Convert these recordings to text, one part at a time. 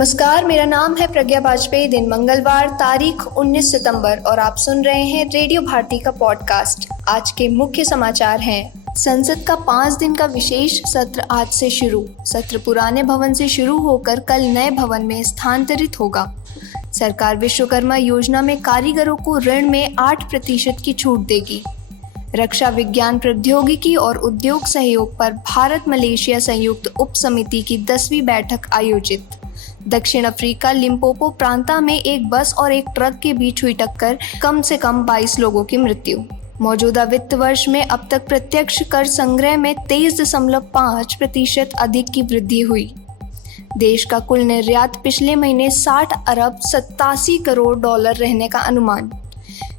नमस्कार, मेरा नाम है प्रज्ञा वाजपेयी। दिन मंगलवार, तारीख 19 सितंबर और आप सुन रहे हैं रेडियो भारती का पॉडकास्ट। आज के मुख्य समाचार हैं। संसद का 5 दिन का विशेष सत्र आज से शुरू। सत्र पुराने भवन से शुरू होकर कल नए भवन में स्थानांतरित होगा। सरकार विश्वकर्मा योजना में कारीगरों को ऋण में 8% की छूट देगी। रक्षा विज्ञान प्रौद्योगिकी और उद्योग सहयोग पर भारत मलेशिया संयुक्त उप समिति की 10वीं बैठक आयोजित। दक्षिण अफ्रीका लिम्पोपो प्रांता में एक बस और एक ट्रक के बीच हुई टक्कर, कम से कम 22 लोगों की मृत्यु। मौजूदा वित्त वर्ष में अब तक प्रत्यक्ष कर संग्रह में 23.5% अधिक की वृद्धि हुई। देश का कुल निर्यात पिछले महीने 60 अरब 87 करोड़ डॉलर रहने का अनुमान।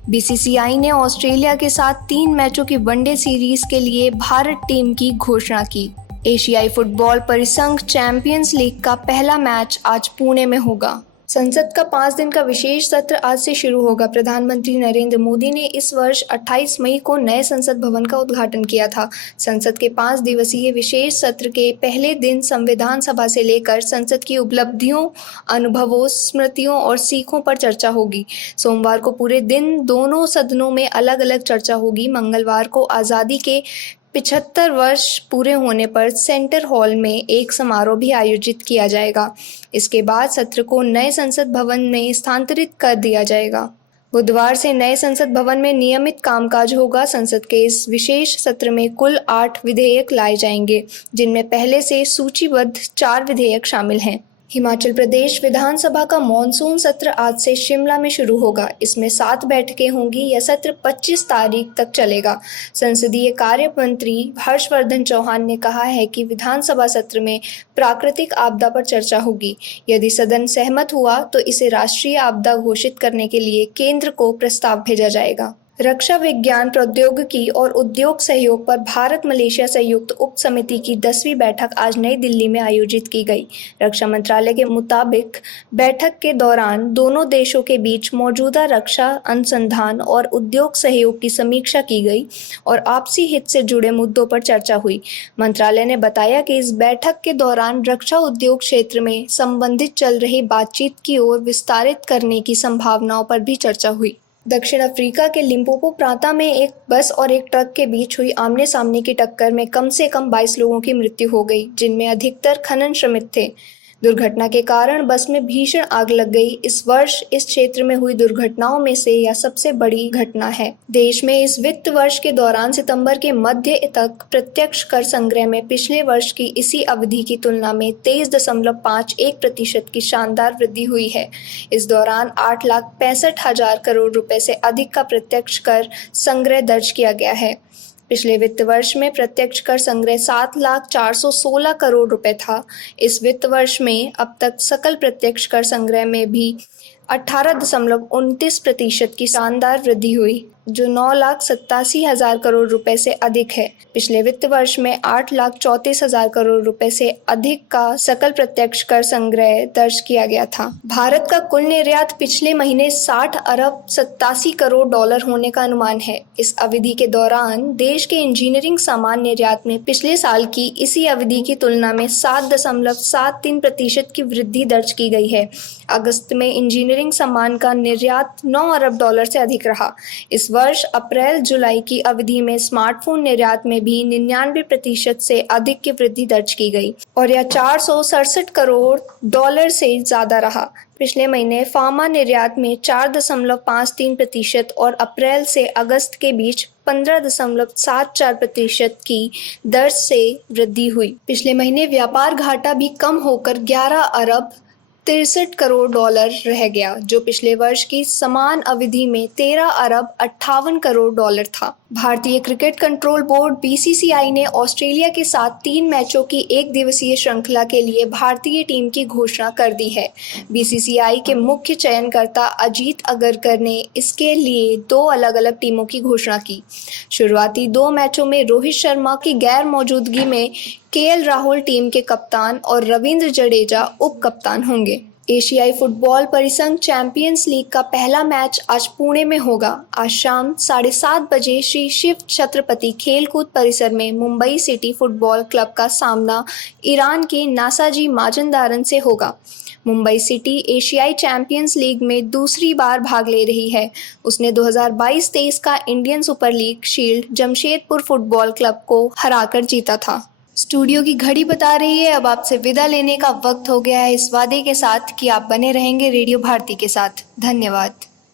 बीसीसीआई ने ऑस्ट्रेलिया के साथ 3 मैचों की वनडे सीरीज के लिए भारत टीम की घोषणा की। एशियाई फुटबॉल परिसंघ चैंपियंस लीग का पहला मैच आज पुणे में होगा। संसद का 5 दिन का विशेष सत्र आज से शुरू होगा। प्रधानमंत्री नरेंद्र मोदी ने इस वर्ष 28 मई को नए संसद भवन का उद्घाटन किया था। संसद के 5 दिवसीय विशेष सत्र के पहले दिन संविधान सभा से लेकर संसद की उपलब्धियों, अनुभवों, स्मृतियों और सीखों पर चर्चा होगी। सोमवार को पूरे दिन दोनों सदनों में अलग अलग चर्चा होगी। मंगलवार को आज़ादी के 75 वर्ष पूरे होने पर सेंटर हॉल में एक समारोह भी आयोजित किया जाएगा। इसके बाद सत्र को नए संसद भवन में स्थानांतरित कर दिया जाएगा। बुधवार से नए संसद भवन में नियमित कामकाज होगा। संसद के इस विशेष सत्र में कुल 8 विधेयक लाए जाएंगे, जिनमें पहले से सूचीबद्ध 4 विधेयक शामिल हैं। हिमाचल प्रदेश विधानसभा का मॉनसून सत्र आज से शिमला में शुरू होगा। इसमें 7 बैठकें होंगी। यह सत्र 25 तारीख तक चलेगा। संसदीय कार्य मंत्री हर्षवर्धन चौहान ने कहा है कि विधानसभा सत्र में प्राकृतिक आपदा पर चर्चा होगी। यदि सदन सहमत हुआ तो इसे राष्ट्रीय आपदा घोषित करने के लिए केंद्र को प्रस्ताव भेजा जाएगा। रक्षा विज्ञान प्रौद्योगिकी और उद्योग सहयोग पर भारत मलेशिया संयुक्त उप समिति की 10वीं बैठक आज नई दिल्ली में आयोजित की गई। रक्षा मंत्रालय के मुताबिक बैठक के दौरान दोनों देशों के बीच मौजूदा रक्षा अनुसंधान और उद्योग सहयोग की समीक्षा की गई और आपसी हित से जुड़े मुद्दों पर चर्चा हुई। मंत्रालय ने बताया कि इस बैठक के दौरान रक्षा उद्योग क्षेत्र में संबंधित चल रही बातचीत की ओर विस्तारित करने की संभावनाओं पर भी चर्चा हुई। दक्षिण अफ्रीका के लिम्पोपो प्रांता में एक बस और एक ट्रक के बीच हुई आमने सामने की टक्कर में कम से कम 22 लोगों की मृत्यु हो गई, जिनमें अधिकतर खनन श्रमिक थे। दुर्घटना के कारण बस में भीषण आग लग गई। इस वर्ष इस क्षेत्र में हुई दुर्घटनाओं में से यह सबसे बड़ी घटना है। देश में इस वित्त वर्ष के दौरान सितंबर के मध्य तक प्रत्यक्ष कर संग्रह में पिछले वर्ष की इसी अवधि की तुलना में 23.51% की शानदार वृद्धि हुई है। इस दौरान 8,65,000 करोड़ रुपए से अधिक का प्रत्यक्ष कर संग्रह दर्ज किया गया है। पिछले वित्त वर्ष में प्रत्यक्ष कर संग्रह 7,416 करोड़ रुपए था। इस वित्त वर्ष में अब तक सकल प्रत्यक्ष कर संग्रह में भी 18.29% की शानदार वृद्धि हुई, जो 9,87,000 करोड़ रुपए से अधिक है। पिछले वित्त वर्ष में 8,34,000 करोड़ रुपए से अधिक का सकल प्रत्यक्ष कर संग्रह दर्ज किया गया था। भारत का कुल निर्यात पिछले महीने 60 अरब 87 करोड़ डॉलर होने का अनुमान है। इस अवधि के दौरान देश के इंजीनियरिंग सामान निर्यात में पिछले साल की इसी अवधि की तुलना में 7.73% की वृद्धि दर्ज की गई है। अगस्त में इंजीनियरिंग सामान का निर्यात 9 अरब डॉलर से अधिक रहा। इस वर्ष अप्रैल जुलाई की अवधि में स्मार्टफोन निर्यात में भी 99% से अधिक की वृद्धि दर्ज की गई और यह 467 करोड़ डॉलर से ज्यादा रहा। पिछले महीने फार्मा निर्यात में 4.53% और अप्रैल से अगस्त के बीच 15.74% की दर से वृद्धि हुई। पिछले महीने व्यापार घाटा भी कम होकर 11 अरब 63 करोड़ डॉलर रह गया, जो पिछले वर्ष की समान अवधि में 13 अरब 58 करोड़ डॉलर था। भारतीय क्रिकेट कंट्रोल बोर्ड बीसीसीआई ने ऑस्ट्रेलिया के साथ 3 मैचों की एक दिवसीय श्रृंखला के लिए भारतीय टीम की घोषणा कर दी है। बीसीसीआई के मुख्य चयनकर्ता अजीत अगरकर ने इसके लिए 2 अलग-अलग टीमों की घोषणा की। शुरुआती 2 मैचों में रोहित शर्मा की गैर मौजूदगी में केएल राहुल टीम के कप्तान और रविंद्र जडेजा उप कप्तान होंगे। एशियाई फुटबॉल परिसंघ चैंपियंस लीग का पहला मैच आज पुणे में होगा। आज शाम 7:30 बजे श्री शिव छत्रपति खेलकूद परिसर में मुंबई सिटी फुटबॉल क्लब का सामना ईरान के नासाजी माजंदारन से होगा। मुंबई सिटी एशियाई चैंपियंस लीग में दूसरी बार भाग ले रही है। उसने 2022-23 का Indian super league shield Jamshedpur football club को हराकर जीता था। स्टूडियो की घड़ी बता रही है अब आपसे विदा लेने का वक्त हो गया है, इस वादे के साथ कि आप बने रहेंगे रेडियो भारती के साथ। धन्यवाद।